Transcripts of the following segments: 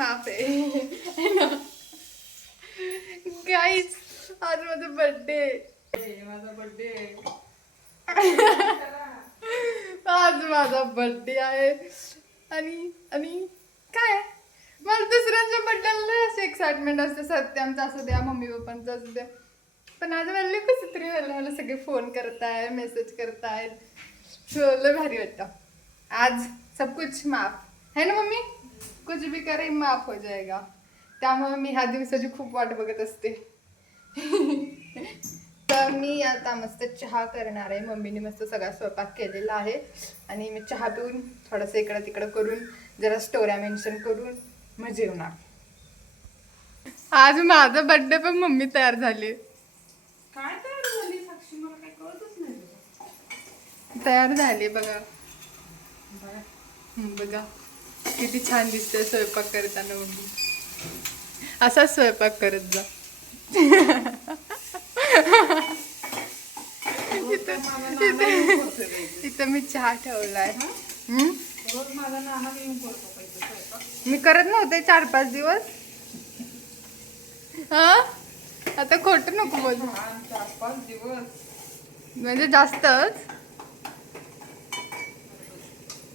माफ आहे गाईज आज माझा बर्थडे माझा बर्थडे आज माझा बर्थडे आहे आणि आणि काय मला दुसऱ्यांच्या बर्थडेला अशी एक्साइटमेंट असते सत्यांचं असू द्या मम्मी पप्पांचा असू द्या. पण आज मला कसं तरी मला मला सगळे फोन करताय मेसेज करतायत. So, लय भारी वाटतं. आज सब कुछ माफ. है ना मम्मी? कुछ भी करे माफ हो जाएगा। त्यामुळे मी ह्या दिवसाची खूप वाट बघत असते. तर मी आता मस्त चहा करणार आहे. मम्मीने मस्त सगळा स्वयंपाक केलेला आहे. आणि मी चहा पिऊन थोडंसं इकडं तिकडं करून जरा स्टोऱ्या मेन्शन करून मग जेवणार. आज माझा बर्थडे पण मम्मी तयार झाली. काय तयार झाली? साक्षी मला काही कळतच नाही. तयार झाली बघा. बघा. किती छान दिसते स्वयंपाक करताना मम्मी असाच स्वयंपाक करत जा. इथं मी चहा ठेवलाय. मी करत नव्हते चार पाच दिवस. हा? आता खोट नको बोल. चार पाच दिवस. म्हणजे जास्तच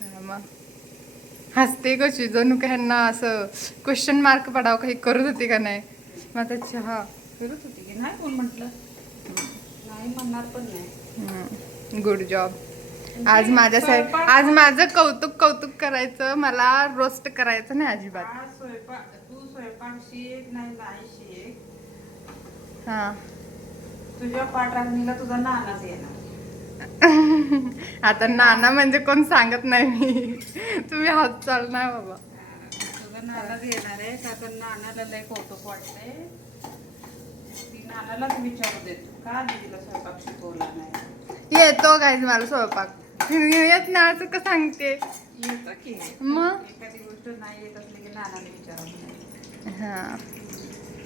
हा, मग हसते कशी जणू का ह्यांना असं क्वेश्चन मार्क पडावं काही करत होती का नाही? मग आता चहा करत होती की नाही कोण म्हटलं? नाही म्हणणार पण नाही. गुड जॉब आज माझ्या स्वयंपाक- आज माझं कौतुक कौतुक करायचं मला रोस्ट करायचं नाही अजिबात. तू स्वयंपाक शिक नाही नाही शिक हा. तुझ्या पाठराखणीला तुझा नानाच येणार. आता नाना म्हणजे कोण सांगत नाही मी. तुम्ही हात चाल नाही बाबा. तुझा नानाच येणार आहे का तर नानाला लय कौतुक वाटतंय. ती नानालाच विचारू देत का दीदीला स्वयंपाक शिकवला नाही? येतो काय मला स्वयंपाक. येत ना असं का सांगते? येतं की. मग? एखादी गोष्ट नाही येत असली की विचारावं हा.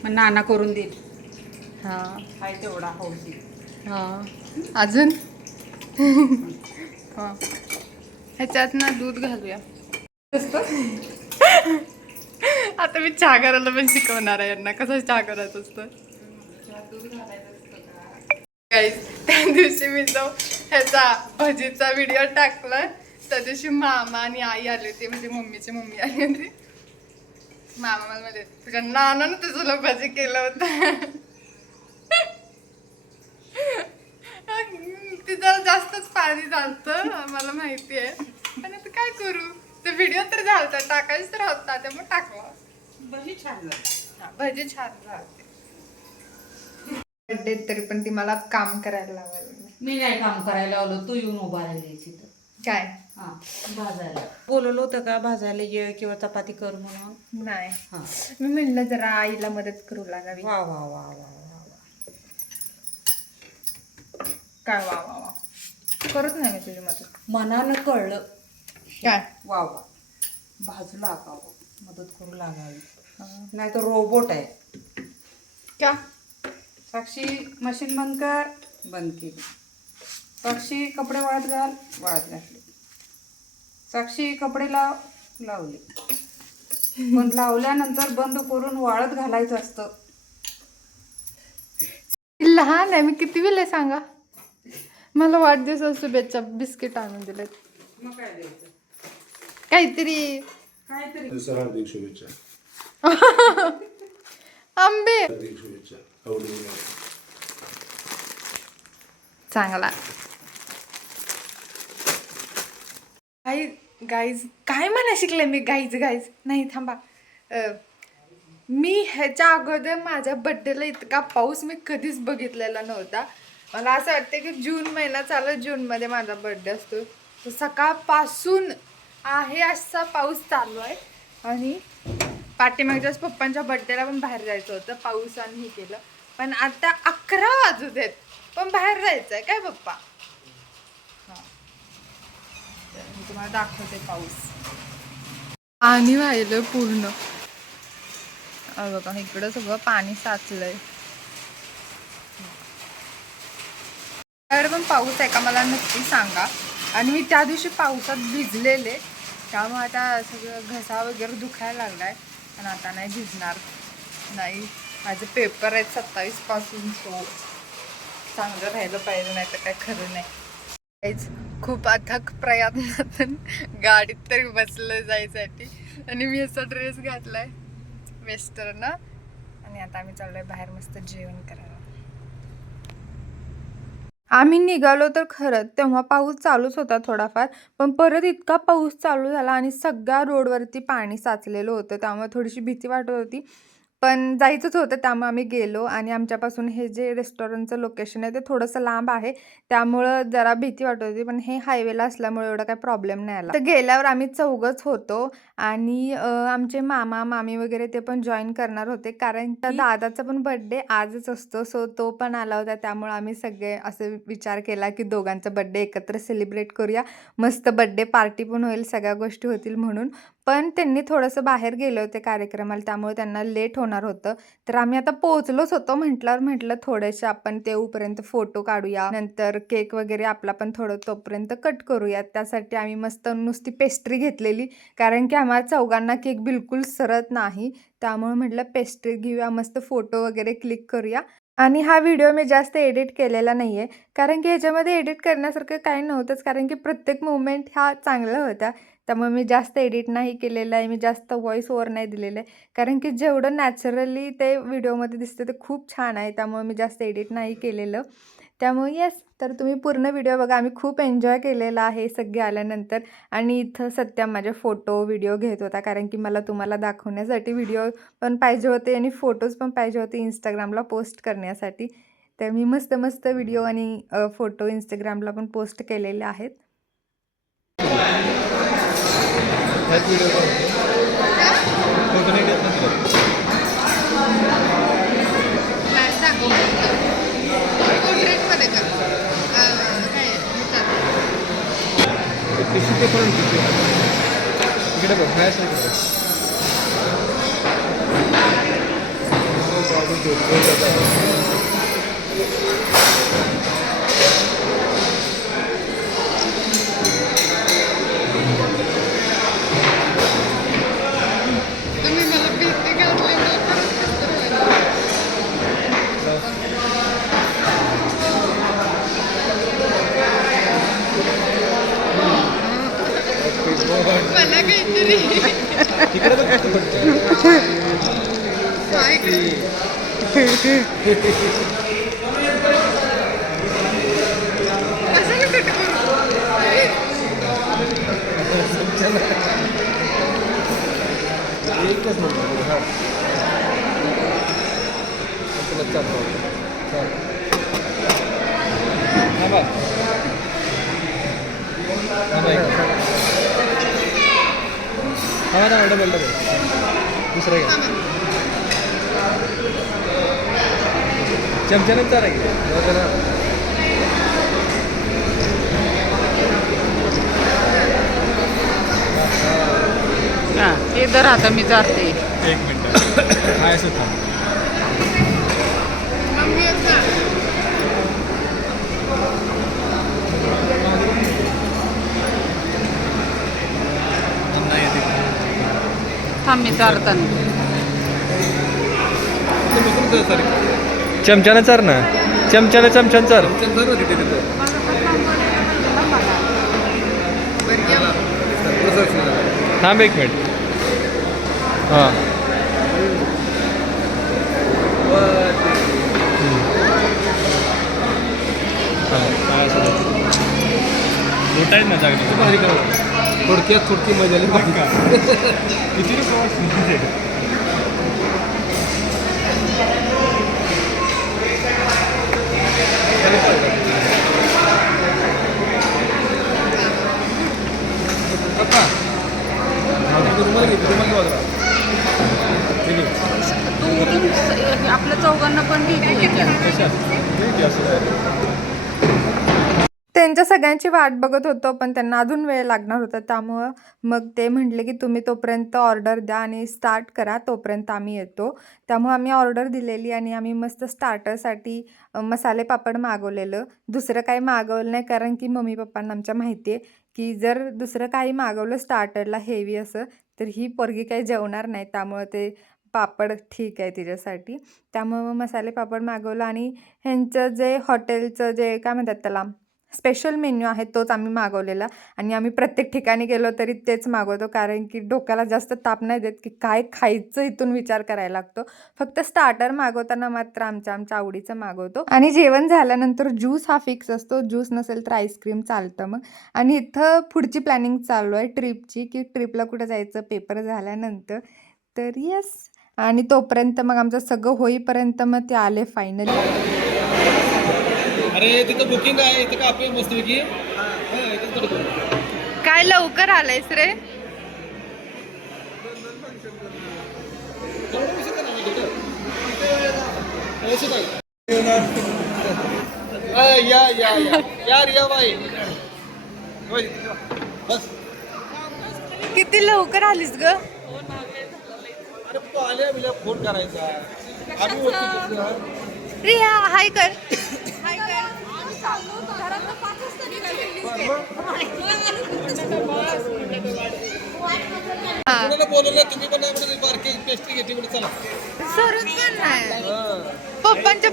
मग नाना करून देईल. हा. तेवढा हौशी हा. अजून? हां. ह्याच्यात ना दूध घालूया. आता मी चहा करायला पण शिकवणार आहे यांना. कसं चहा करायचं असतं? त्या दिवशी मी जो ह्याचा भजीचा व्हिडिओ टाकला त्या दिवशी मामा आणि आई आली होती. म्हणजे मम्मीची मम्मी आली होती. मामा मला म्हणजे तुझ्या नानानं तुझं भजी केलं होतं. तिथं जास्तच पाणी झालतं मला माहिती आहे पण आता काय करू? ते व्हिडिओ तर झालता टाकायचं तर होता त्यामुळे टाकला. भजी छान झाली. हा, भजी छान बर्थडे तरी पण ती मला काम करायला लावायला मी नाही काम करायला लावलं? तू येऊन उभा राहिली तर. काय? हा भाजायला. बोलवलं होतं का भाजायला ये किंवा चपाती कर म्हणून? नाही. हा. मी म्हणलं जरा आईला मदत करू लागावी. वा वा वा वा वा वा काय वा वा वा. करत नाही मी तुझी मदत मनानं कळलं. काय? वा वा. भाजू लागावं मदत करू लागावी. नाही तर रोबोट आहे. क्या साक्षी मशीन बंद कर. बंद केली. साक्षी कपडे वाळत घाल. वाळत घातले. साक्षी कपडे लाव. लावले. पण लावल्यानंतर बंद करून वाळत घालायचं असतं. लहान आहे. मी किती वेळ सांगा? मला वाढदिवस शुभेच्छा बिस्किट आणून दिलेत. मग काय द्यायचं? काहीतरी. काहीतरी. सर हार्दिक शुभेच्छा. आंबे. हार्दिक शुभेच्छा. आवडीने चांगला. गाई गाईज काय म्हणा शिकले मी? गाईज गाईज नाही थांबा. अं, मी ह्याच्या अगोदर माझ्या बड्डेला इतका पाऊस मी कधीच बघितलेला नव्हता. मला असं वाटतं की जून महिना चालू जूनमध्ये माझा बड्डे असतो. तर सकाळपासून आहे असा पाऊस चालू आहे. आणि पाठीमागच्याच पप्पांच्या बड्डेला पण बाहेर जायचं होतं पाऊसाने हे केलं. पण आता अकरा वाजू देत पण बाहेर जायचं आहे काय पप्पा? हां. तर मी तुम्हाला दाखवते पाऊस. पाणी वाहिलं पूर्ण. बघा इकडं सगळं पाणी साचलंय. पण पाऊस आहे का मला नक्की सांगा. आणि मी त्या दिवशी पावसात भिजलेले. त्यामुळे आता सगळं घसा वगैरे दुखायला लागलाय. पण आता नाही भिजणार. नाही माझे पेपर आहेत सत्तावीसपासून सो चांगलं राहिलं पाहिजे नाही तर काय खरं नाही. काहीच खूप अथक प्रयत्नातून गाडीत तरी बसलं जायसाठी. आणि मी असा ड्रेस घातलाय. वेस्टर्न आणि आता आम्ही चाललोय बाहेर मस्त जेवण करायला. आम्ही निघालो तर खरंच तेव्हा पाऊस चालूच होता थोडाफार पण परत इतका पाऊस चालू झाला आणि सगळ्या रोडवरती पाणी साचलेलं होतं. त्यामुळे थोडीशी भीती वाटत होती. पण जायचंच होतं त्यामुळे आम्ही गेलो आणि आमच्यापासून हे जे रेस्टॉरंटचं लोकेशन आहे ते थोडंसं लांब आहे. त्यामुळं जरा भीती वाटत होती पण हे हायवेला असल्यामुळे एवढा काही प्रॉब्लेम नाही आला. तर गेल्यावर आम्ही चौघच होतो आणि आमचे मामा मामी वगैरे ते पण जॉईन करणार होते. कारण त्या दादाचा पण बड्डे आजच असतो सो तो पण आला होता. त्यामुळे आम्ही सगळे असे विचार केला की दोघांचा बड्डे एकत्र सेलिब्रेट करूया. मस्त बड्डे पार्टी पण होईल सगळ्या गोष्टी होतील म्हणून. पण त्यांनी थोडंसं बाहेर गेले होते कार्यक्रमाला त्यामुळे त्यांना लेट होणार होतं. तर आम्ही आता पोहोचलोच होतो. म्हटल्यावर म्हटलं थोडेसे आपण तेवपर्यंत फोटो काढूया. नंतर केक वगैरे आपला पण थोडं तोपर्यंत कट करूया त्यासाठी आम्ही मस्त नुसती पेस्ट्री घेतलेली. कारण की आम्हाला चौघांना केक बिलकुल सरत नाही. त्यामुळे म्हटलं पेस्ट्री घेऊया मस्त फोटो वगैरे क्लिक करूया. आणि हा व्हिडिओ मी जास्त एडिट केलेला नाही आहे कारण की ह्याच्यामध्ये एडिट करण्यासारखं काही नव्हतंच. कारण की प्रत्येक मुवमेंट ह्या चांगल्या होत्या. त्यामुळे मी जास्त एडिट नाही केलेलं आहे. मी जास्त व्हॉईस ओवर नाही दिलेलं आहे. कारण की जेवढं नॅचरली ते व्हिडिओमध्ये दिसतं ते खूप छान आहे. त्यामुळे मी जास्त एडिट नाही केलेलं. त्यामुळे येस तर तुम्ही पूर्ण व्हिडिओ बघा. आम्ही खूप एन्जॉय केलेला आहे सगळे आल्यानंतर. आणि इथं सत्यम माझे फोटो व्हिडिओ घेत होता. कारण की मला तुम्हाला दाखवण्यासाठी व्हिडिओ पण पाहिजे होते आणि फोटोज पण पाहिजे होते इंस्टाग्रामला पोस्ट करण्यासाठी. तर मी मस्त मस्त व्हिडिओ आणि फोटो इंस्टाग्रामला पण पोस्ट केलेले आहेत. इकडे बघ बाहेर side ला बघ. तुम्ही तिकडे तर कसं बघतोय. एकच नंबर हा ना डबल डबल दुसरं घ्या. चमच्यानं चारा घे. हे दर आता मी जाते. एक मिनटं. काय असं थांब थांब मी चारताना चमच्यानं चार ना. चमच्यानं चमच्यानं चार. थांब एक मिनिट. हां. लुटायच ना जागली थोडक्यात थोडकी मजा आली. किती रुपये तुम्हाला घेतो तुम्हाला घेऊ तू उठून आपल्या चौघांना पण? किती असं त्यांच्या सगळ्यांची वाट बघत होतो पण त्यांना अजून वेळ लागणार होता. त्यामुळं मग ते म्हटले की तुम्ही तोपर्यंत ऑर्डर द्या आणि स्टार्ट करा तोपर्यंत आम्ही येतो. त्यामुळं आम्ही ऑर्डर दिलेली आणि आम्ही मस्त स्टार्टरसाठी मसाले पापड मागवलेलं. दुसरं काही मागवलं नाही कारण की मम्मी पप्पांना आमच्या माहिती आहे की जर दुसरं काही मागवलं स्टार्टरला हेवी असं तर ही पोरगी काही जेवणार नाही. त्यामुळं ते पापड ठीक आहे तिच्यासाठी. त्यामुळं मग मसाले पापड मागवलं आणि ह्यांचं जे हॉटेलचं जे काय म्हणतात त्याला स्पेशल मेन्यू आहे तोच आम्ही मागवलेला. आणि आम्ही प्रत्येक ठिकाणी गेलो तरी तेच मागवतो. कारण की डोक्याला जास्त ताप नाही देत की काय खायचं इथून विचार करायला लागतो. फक्त स्टार्टर मागवताना मात्र आमच्या आमच्या आवडीचं मागवतो. आणि जेवण झाल्यानंतर ज्यूस हा फिक्स असतो. ज्यूस नसेल तर आईस्क्रीम चालतं मग. आणि इथं पुढची प्लॅनिंग चालू आहे. ट्रिपची की ट्रिपला कुठं जायचं? पेपर झाल्यानंतर. तर येस आणि तोपर्यंत मग आमचं सगळं होईपर्यंत मग ते आले फायनली अरे तिथं बुकिंग आहे इथं का इथंच तर बुकिंग. काय लवकर आलायस रे? का या या या. या रिया बाई. होय, बस. किती लवकर आलीस ग? अरे तू आल्या बिल्या फोन करायचा. रिया हाय कर. पप्पांच्या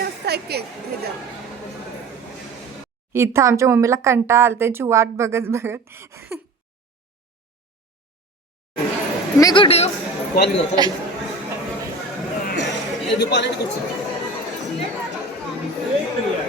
असता केक इथं आमच्या मम्मीला कंटाळा आला त्याची वाट बघत बघत. मी कुठे येऊ कॉल करा चला ए, दे पाणी दे कुठचं. ए, रिया आली की घे. हो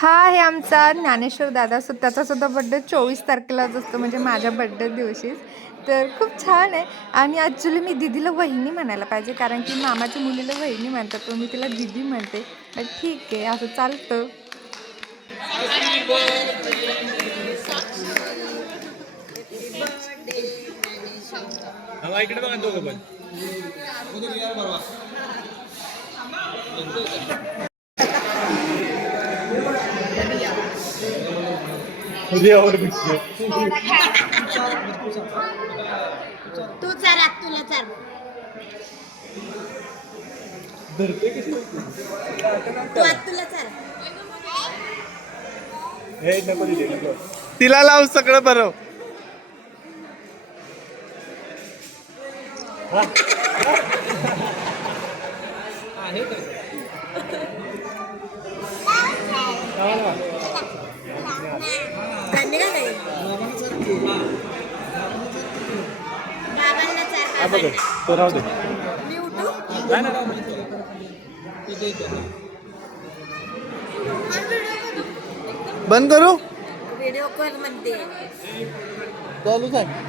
हा आहे आमचा ज्ञानेश्वर दादा सो त्याचा सुद्धा बड्डे चोवीस तारखेलाच असतो म्हणजे माझ्या बड्डे दिवशीच. तर खूप छान आहे. आणि ॲक्च्युली मी दिदीला वहिनी म्हणायला पाहिजे कारण की मामाच्या मुलीला वहिनी म्हणतात पण मी तिला दिदी म्हणते. तर ठीक आहे असं चालतं. इकडे बघा दोघं पण. तू चार आत तुला चार तू? आत तुला चार तिला लाव सगळं बरं. धन्य का नाही बंद करू? व्हिडिओ कॉलमध्ये. चालूच आहे.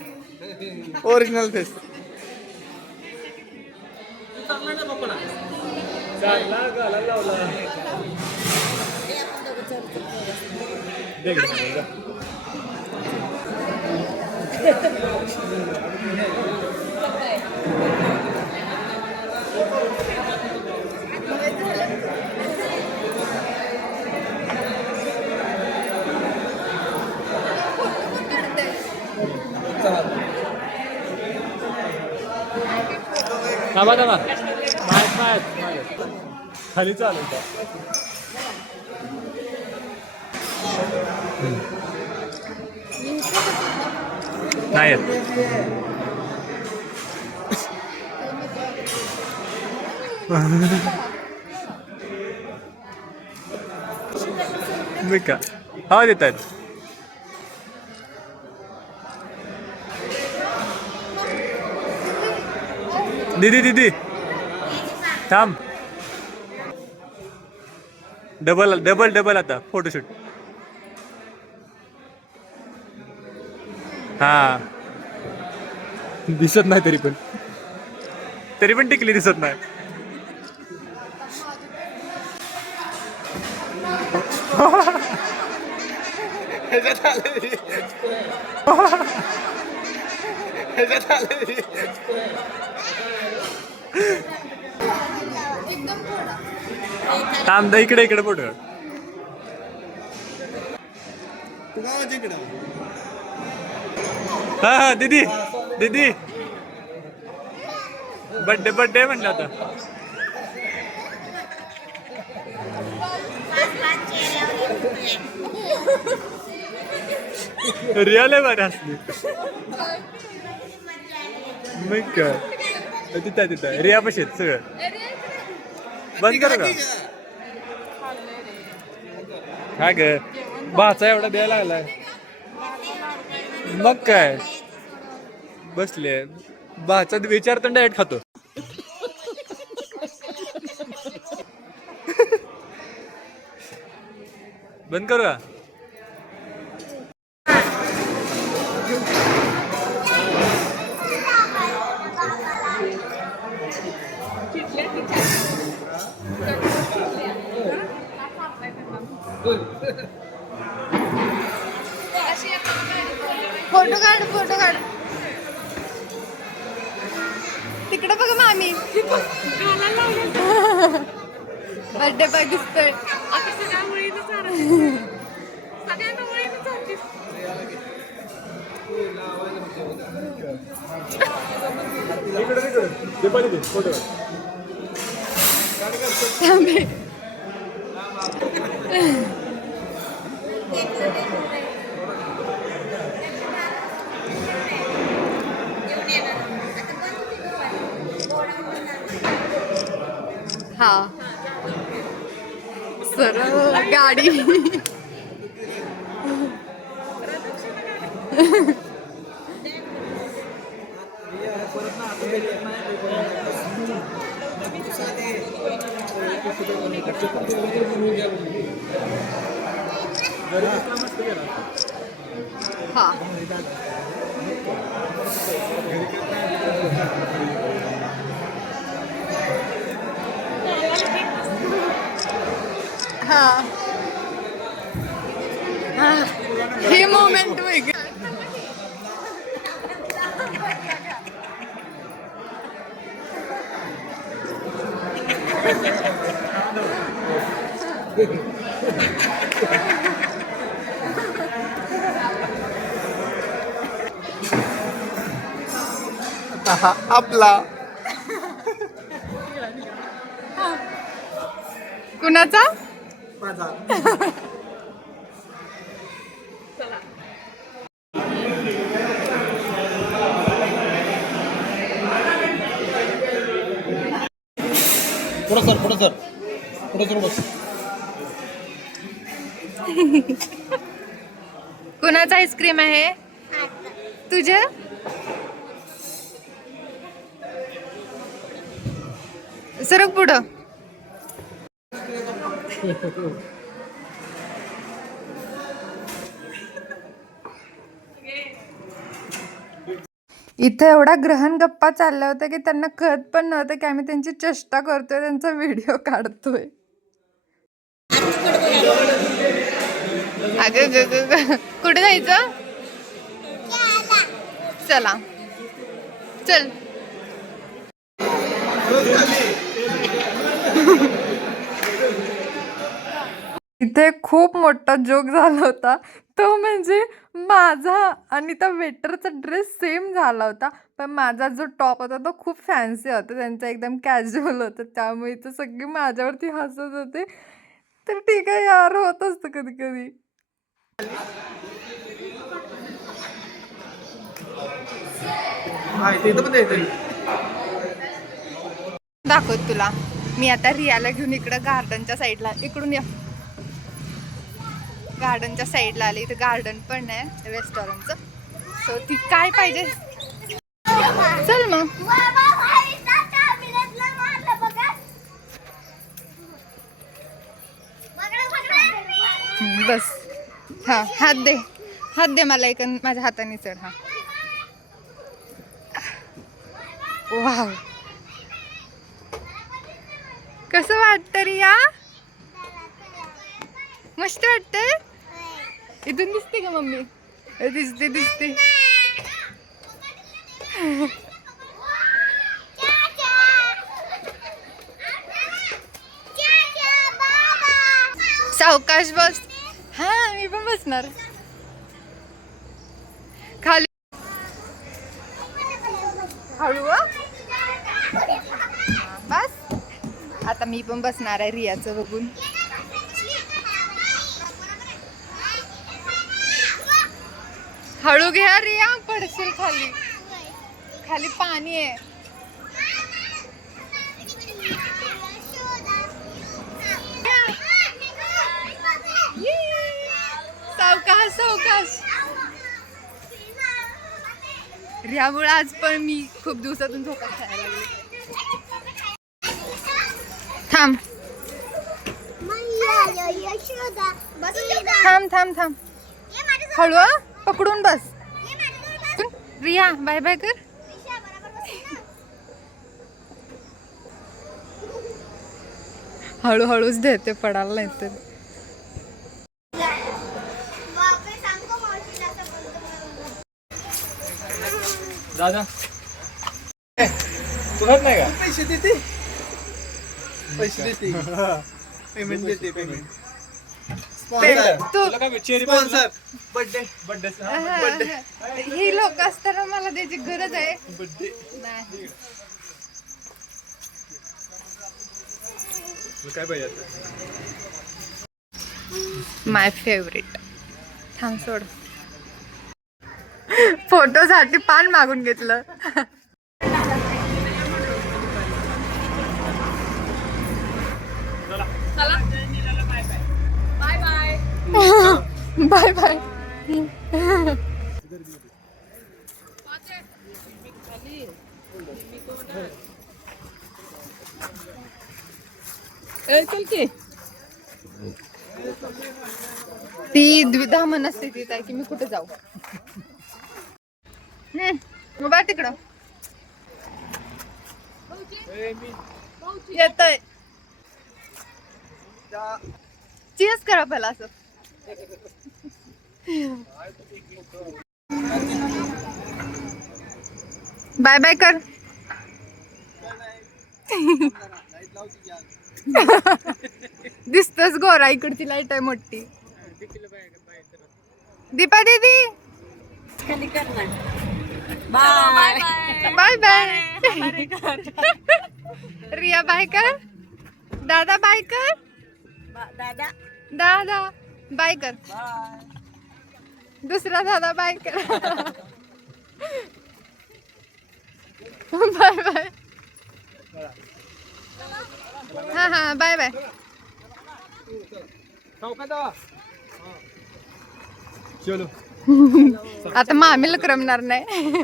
ओरिजिनल फेस चालला गाला लावला दे इकडे, जा. थांबा थांबा माहीत माहीत खाली चालेल का नाही का? हा देत आहेत दीदी दीदी थांब. डबल डबल डबल आता. फोटोशूट हा. दिसत नाही तरी पण. तरी पण टिकली दिसत नाही. कांदा इकडे इकडे फोटो हा हा दीदी दीदी. बड्डे बड्डे म्हणलं आता. रिअल आहे बरं असली. मग काय? तिथं तिथं. रिया पशी सगळं. बंद कर का? काय ग. भाचा एवढा द्यायला लागलाय. मग काय? बसले. भाचा विचार तर डायरेक्ट खातो. बंद करू का फोटो काढ फोटो काढ. तिकडे बघ मामी. बर्थडे बघ दिसतोय. थांबे. हा. सरळ गाडी. हा. हा. हे. मोमेंट वेगळं. हा, आपला. कुणाचा? पुढं सर पुढं सर. पुढं सर बस. कुणाचं आईस्क्रीम आहे? तुझ? सरक पुढं. इथं एवढा ग्रहण गप्पा चालला होता की त्यांना कळत पण नव्हतं की आम्ही त्यांची चेष्टा करतोय त्यांचा व्हिडिओ काढतोय. अगं ग ग कुठे जायचं? चला. चल. इथे खूप मोठा जोक झाला होता. तो म्हणजे माझा आणि त्या वेटरचा ड्रेस सेम झाला होता. पण माझा जो टॉप होता तो खूप फॅन्सी होता. त्यांचा एकदम कॅज्युअल होता. त्यामुळे तर सगळे माझ्यावरती हसत होते. तर ठीक आहे यार होत असतं कधी कधी हा इथं पण द्यायचं दाखवत तुला. मी आता रियाला घेऊन इकडं गार्डनच्या साईडला इकडून या. गार्डनच्या साईडला आले इथं गार्डन पण आहे रेस्टॉरंटचं सो ती काय पाहिजे? चल मग. बस. हा हात दे. हात दे मला एक माझ्या हाताने चढ हा. वाव. कसं वाटतं रिया? मस्त वाटतंय? इथून दिसते का मम्मी? दिसते दिसते. सावकाश बस. पण बसणार. खाली. हळू बस. आता मी पण बसणार आहे रियाचं बघून. हळू घ्या रिया पडशील खाली. खाली पाणी आहे. सावकाश सावकाश. रियामुळे आज पण मी खूप दिवसातून झोका खायला लागले. थांब. थांब थांब थांब. हळू पकडून बस. रिया बाय बाय कर. हळूहळूच देते पडायला नाही तर दादा. तुलाच नाही का? पैसे देते. पैसे देते. पेमेंट देते पेमेंट स्पॉन्सर बर्थडे बर्थडे ही? लोक असताना मला त्याची गरज आहे. बर्थडे नाही. काय पाहिजे माय फेवरेट थांब सोड. फोटोसाठी पान मागून घेतलं. Bye bye. ती द्विधा मनस्थितीत आहे की मी कुठे जाऊ? हम्म, उभा तिकडं. येतय. चीज करा पहिला असं. बाय बाय कर. दिसतच गोरा इकडची लाइट आहे मोठी. दीपा दीदी. बाय बाय रिया बाय कर दादा बाय कर दादा दादा बाय कर दुसरा दादा बाय कर बाय बाय हा हा बाय बाय चलो. आता मामीला करमणार नाही.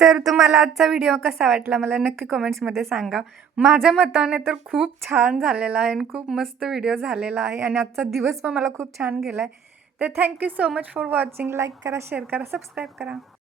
तर तुम्हाला आजचा व्हिडिओ कसा वाटला मला नक्की कमेंट्समध्ये सांगा. माझ्या मताने तर खूप छान झालेला आहे आणि खूप मस्त व्हिडिओ झालेला आहे आणि आजचा दिवस पण मला खूप छान गेला आहे तर thank you so much for watching like करा शेअर करा सबस्क्राईब करा.